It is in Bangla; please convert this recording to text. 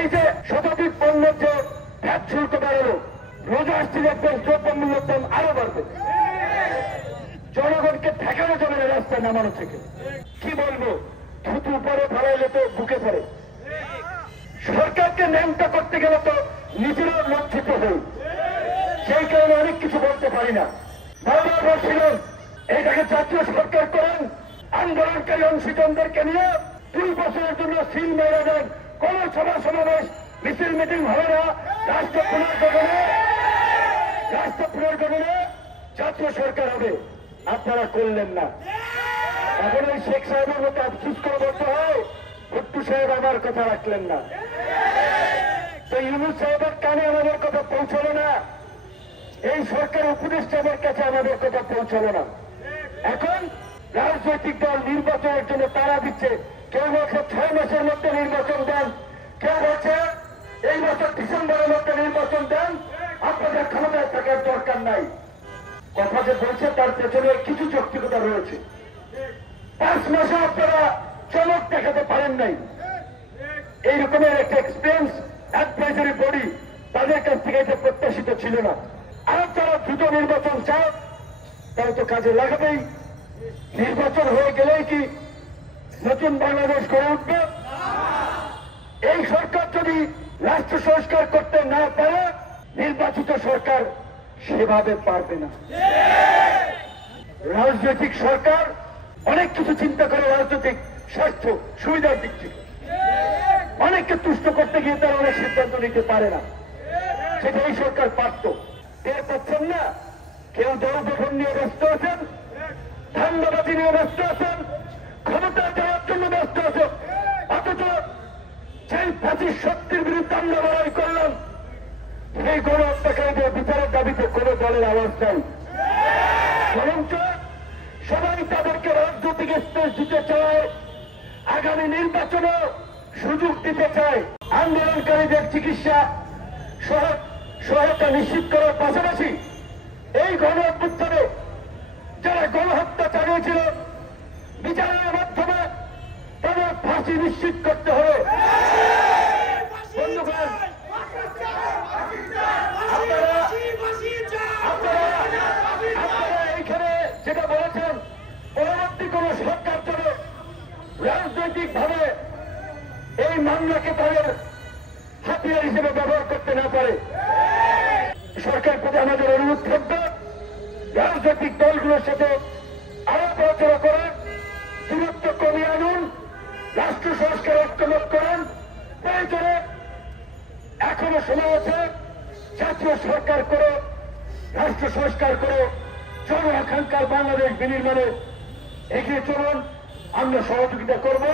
এই যে শতাধিক পণ্যের যে ভ্যাট শুল্ক বাড়ালো, রোজা আসছে দেখবেন দ্রব্যমূল্যের দাম আরো বাড়বে। জনগণকে ঠেকানো যাবে না রাস্তায় নামানো থেকে। কি বলবো, থুতু পরে ফেলাইলে তো বুকে পড়ে। সরকারকে ন্যাংটা করতে গেলে তো নিজেরও লজ্জিত হই, সেই কারণে অনেক কিছু বলতে পারি না। বারবার বলছিলেন এটাকে জাতীয় সরকার করেন, আন্দোলনকারী অংশীদারদেরকে নিয়ে 2 বছরের জন্য সিল মেরে দেন, কোন সভা সমাবেশ মিছিল মিটিং হবে না, রাষ্ট্র পুনর্গঠনে জাতীয় সরকার হবে। আপনারা করলেন না। এখন ওই শেখ সাহেবের মতো আফসুস করে বলতে হয় ভুট্টু সাহেব আমার কথা রাখলেন না, তো ইউনূস সাহেবের কানে আমাদের কথা পৌঁছলো না, এই সরকার উপদেষ্টাদের কাছে আমাদের কথা পৌঁছলো না। এখন রাজনৈতিক দল নির্বাচনের জন্য তারা দিচ্ছে, কেউ বলছে 6 মাসের মধ্যে নির্বাচন দেন, কেউ বলছে এই বছর ডিসেম্বরের মধ্যে নির্বাচন দেন, আপনাদের ক্ষমতায় থাকার দরকার নাই। কথা যে বলছে তার পেছনে কিছু যৌক্তিকতা রয়েছে। 5 মাসে আপনারা চমক দেখাতে পারেন নাই, এই রকমের একটা এক্সপিরিয়েন্স অ্যাডভাইজারি বডি তাদের কাছ থেকে এটা প্রত্যাশিত ছিল না। আর যারা দ্রুত নির্বাচন চায় তারা তো কাজে লাগাবেই। নির্বাচন হয়ে গেলেই কি নতুন বাংলাদেশ গড়ে উঠবে? এই সরকার যদি রাষ্ট্র সংস্কার করতে না পারে, নির্বাচিত সরকার সেভাবে পারবে না। রাজনৈতিক সরকার অনেক কিছু চিন্তা করে, রাজনৈতিক স্বার্থ সুবিধার দিক থেকে অনেককে তুষ্ট করতে গিয়ে তারা অনেক সিদ্ধান্ত নিতে পারে না, সেটা এই সরকার পারত। টের পাচ্ছেন না? কেউ দল গঠন নিয়ে ব্যস্ত আছেন, ধান্দাবাজি নিয়ে ব্যস্ত আছেন, ক্ষমতা দেওয়ার জন্য ব্যস্ত আছেন, অথচ সেই ফাঁসির শক্তির বিরুদ্ধে আমরা লড়াই করলাম, সেই গণ হত্যাকারীদের বিচারের দাবিতে কোন দলের আওয়াজ নাই। বরঞ্চ সবাই তাদেরকে রাজনৈতিক স্পেস দিতে চায়, আগামী নির্বাচনে সুযোগ দিতে চায়, আন্দোলনকারীদের চিকিৎসা সহায়তা নিশ্চিত করার পাশাপাশি এই গণ অভ্যুত্থানে যারা গণহত্যা চালিয়েছিল বিচারের মাধ্যমে তাদের ফাঁসি নিশ্চিত করতে হবে। আপনারা এইখানে যেটা বলেছেন, পরবর্তী কোন সরকার যেন রাজনৈতিক ভাবে এই মামলাকে তাদের হাতিয়ার হিসেবে ব্যবহার করতে না পারে। সরকার প্রতি আমাদের অনুরোধ থাকবে, রাজনৈতিক দলগুলোর সাথে আলাপ আলোচনা করেন, দূরত্ব কমিয়ে আনুন, রাষ্ট্র সংস্কার ঐক্যমত করেন। প্রয়োজনে এখনো সময় আছে, জাতীয় সরকার করে রাষ্ট্র সংস্কার করে জন আকাঙ্ক্ষার বাংলাদেশ বিনির্মাণে এগিয়ে চলুন। আমরা সহযোগিতা করব।